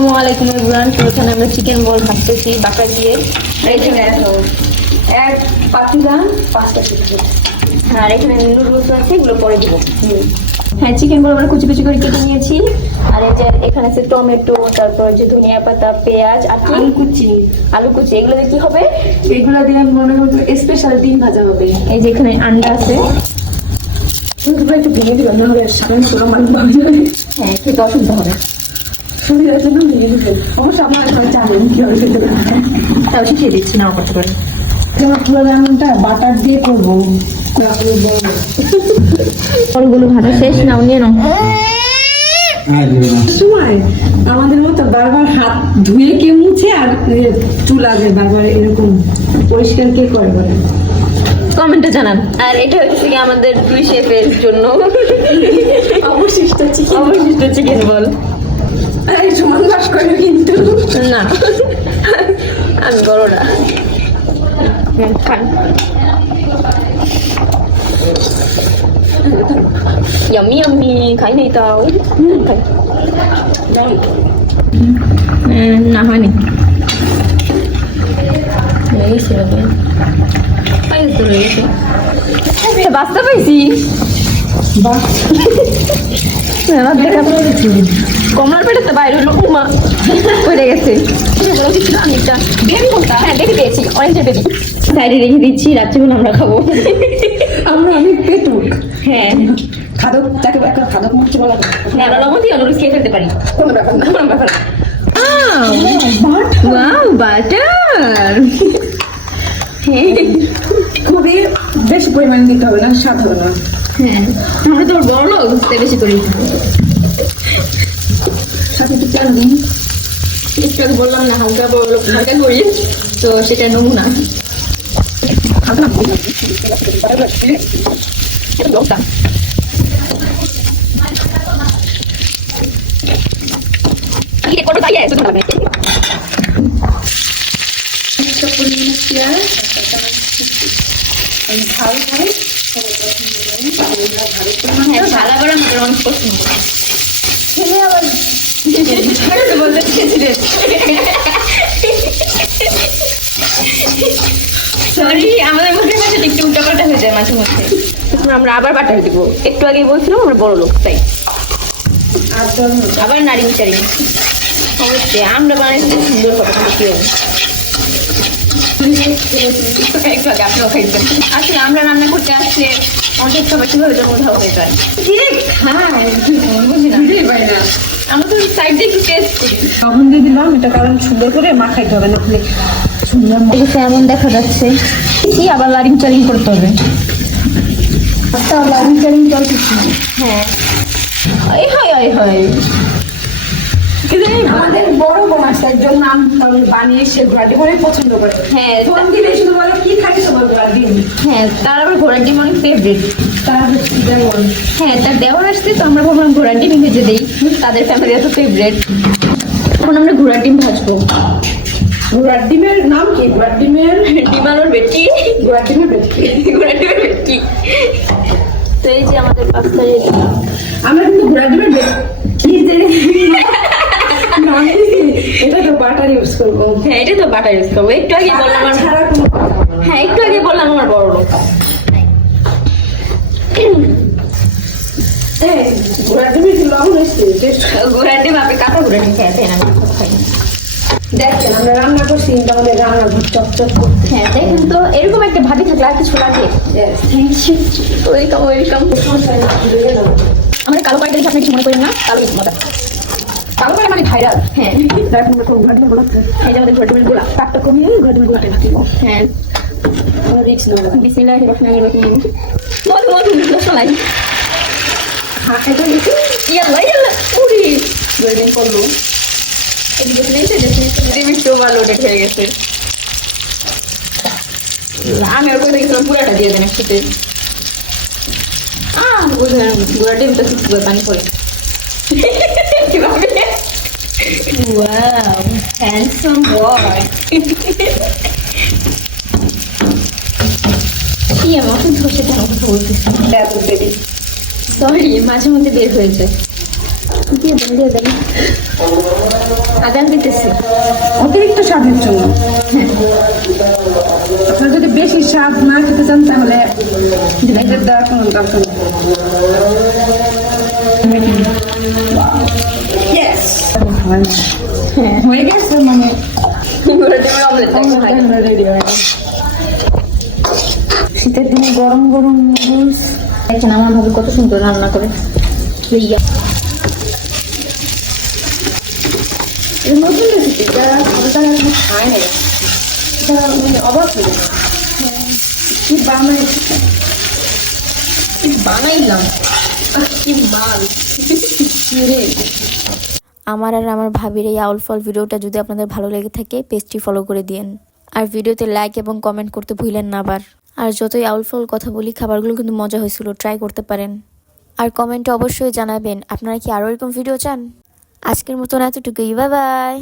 আসসালামু আলাইকুম এভরিওয়ান। প্রথমে আমরা চিকেন বল ভাজতেছি বাটার দিয়ে। এখানে এক পাতি দাম 5টা চিকেন, আর এখানে নুডলস আছে, এগুলো পরে দিব। হ্যাঁ, চিকেন বল আমরা কুচি কুচি করে কেটে নিয়েছি। আর এই যে এখানে আছে টমেটো, তারপর যে ধনিয়া পাতা, পেঁয়াজ, আর আলু কুচি। এগুলো দিয়ে কি হবে? এগুলো দিয়ে মনে হতো স্পেশাল ডিম ভাজা হবে। এই যে এখানে আন্ডা আছে। একটু ভেঙে দিবেন, নাহলে সাধারণ কোনো মানুষ ভাবে যাবে। হ্যাঁ, খেতে অসুবিধা হবে। শরীরের জন্য ভেঙে দিবেন। অবশ্য আপনারা সবাই জানেন কিভাবে খেতে পারে। তাও শিখিয়ে দিচ্ছি, নাও করতে পারি। পুরো রান্নাটা বাটার দিয়ে করবো। বলগুলো ভাজা শেষ, নাও নিয়ে নাও। সময় আমাদের মতো বারবার হাত ধুয়ে কে মুছে, আর চুলা যে বারবার এরকম পরিষ্কার কে করে বলে কমেন্টে জানান। আর এটা হচ্ছে কি আমাদের দুই শেফের জন্য অবশিষ্ট চিকেন বল। সমান বাস করে কিন্তু না, আমি বড়রা খান। ইয়াম্মি ইয়াম্মি, খাই নাই তাও। খাই না, হয়নি। বাচ্চা পাইছি, কমলার পেটে তো বাইরে হলো, উমা পড়ে গেছে। হ্যাঁ, দেখে পেয়েছি, অরেঞ্জের বেবি। সাইডে রেখে দিচ্ছি, রাত্রিবেলা আমরা খাবো। আমরা অনেক পেটুক। হ্যাঁ, খাদক, যাকে খাদক মুখে বলা হয়। হ্যাঁ, আমরা লবণ দিয়ে নুডলস খেয়ে ফেলতে পারি, কোনো ব্যাপার না। কোনো ব্যাপার না। Wow, butter. খুবই বেশি পরিমাণ দিতে হবে না, সাধারণ না। হ্যাঁ, আমরা তো বড় লোক, তাই বেশি করি। সাথে একটু চাল দিন। একটু আগে বললাম না, হালকা বড় লোক হালকা করি, তো সেটা নমুনা। ঝাল আবার আমাদের অনেক পছন্দ। সরি, আমাদের মুখের মাঝে একটু উল্টাপাল্টা হয়ে যায় মাঝে মধ্যে। আমরা আবার বাটার দিব। একটু আগেই বলছিলাম আমরা বড় লোক, তাই আবার নারী বিচারি। অবশ্যই আমরা বানাইছি সুন্দর কথা, কি হবে। আপনারাও খাইতেন। আসলে আমরা রান্না করতে আসলে অনেক সবাই কিভাবে যেন উধাও হয়ে যায়। বুঝি না, আমরা তো সাইড দিয়ে একটু টেস্ট করি। লবণ দিয়ে দিলাম, এটা কারণ সুন্দর করে মাখাইতে হবে, না হলে সুন্দর এমন দেখা যাচ্ছে কি আবার লারিং চারিং করতে হবে। লারিং চারিং চলতেছি। হ্যাঁ, হয় আমাদের বড় বোন আছে, একজন নাম বানিয়ে সে ঘোড়াটি করে পছন্দ করে। হ্যাঁ, ফোন দিলে শুধু বলে কি খাই তোমার ঘোড়ার ডিম। হ্যাঁ, তার আবার ঘোড়ার ডিম অনেক ফেভারিট। তার যেমন হ্যাঁ, তার দেওয়ার আসছে, তো আমরা ভাবলাম ঘোড়ার ডিম ভেজে দিই, তাদের ফ্যামিলি এত ফেভারিট। এখন আমরা ঘোড়ার ডিম ভাজবো। ঘোড়ার ডিমের নাম কি? ঘোড়ার ডিমের ডিমানোর বেটি, ঘোড়ার ডিমের বেটকি। ঘোড়ার ডিমের বেটি। তো এই যে আমাদের পাস্তা রেডি। আমরা কিন্তু ঘোড়ার ডিমের বেটকি, এটা তো বাটার ইউজ করবো। হ্যাঁ, এটা তো বাটার ইউজ করবো। একটু আগে বললাম হ্যাঁ, একটু আগে বললাম আমার বড় লোক। ঘোড়ার ডিমের কি লবণ এসছে? ঘোড়ার ডিম আপনি কাঁচা ঘোড়ার ডিম খেয়ে দেন, আমি খাই। দেখছেন আমরা রান্না করছি, কিন্তু আমাদের রান্না চকচক করছে। হ্যাঁ, দেখেন তো, এরকম একটা ভাবি থাকলে আর কিছু লাগে। ওয়েলকাম। আমাদের কালো পাড়ি দেখে আপনি কিছু মনে করেন না, কালো মজা। কালো করে মানে ভাইরাল। হ্যাঁ, দেখুন ঘোড়ার ডিমের গোলা, এই যে আমাদের ঘোড়ার ডিমের গোলা। কাঠটা কমিয়ে ঘোড়ার ডিমের গোলাটা রাখবো। হ্যাঁ, রিচ নেবো। বিসমিল্লাহির রহমানির রহিম। মধু রসমালাই। এটা দিচ্ছি। ইয়াল্লা পুরি গোল্ডেন করলো। এদিকে নিয়েছে যে মিষ্টি ওভারলোডেড হয়ে গেছে। আমি ওর করে গেছিলাম পুরাটা দিয়ে দেন একসাথে। বুঝলাম, পুরা ডিমটা সিক্স করে পানি পড়ে। কিভাবে? Wow, handsome boy. কি আমাকে ধসে কেন কথা বলতেছি? সরি, মাঝে মধ্যে বের হয়ে যায়। দিয়ে দেন আদান দিতেছি। অতিরিক্ত স্বাদের জন্য। আপনারা যদি বেশি স্বাদ না খেতে চান তাহলে এদের দেওয়ার কোনো দরকার নেই। Yes! হয়ে গেছে মানে পুরো ডিমের অমলেট রেডি হয়ে গেছে। শীতের দিনে গরম গরম নুডলস। দেখেন আমার ভাবি কত সুন্দর রান্না করে। এই নতুন রেসিপি যারা খায় না তারা মানে অবাক হয়ে যায়। কি বানাইলাম কি মাল। আমার আর আমার ভাবির এই আউল ফল ভিডিওটা যদি আপনাদের ভালো লেগে থাকে পেজটি ফলো করে দিন। আর ভিডিওতে লাইক এবং কমেন্ট করতে ভুলেন না আবার। আর যতই আউল ফল কথা বলি, খাবারগুলো কিন্তু মজা হয়েছিল, ট্রাই করতে পারেন। আর কমেন্টে অবশ্যই জানাবেন আপনারা কি আরও এরকম ভিডিও চান। আজকের মতন এতটুকুই, বাই বাই।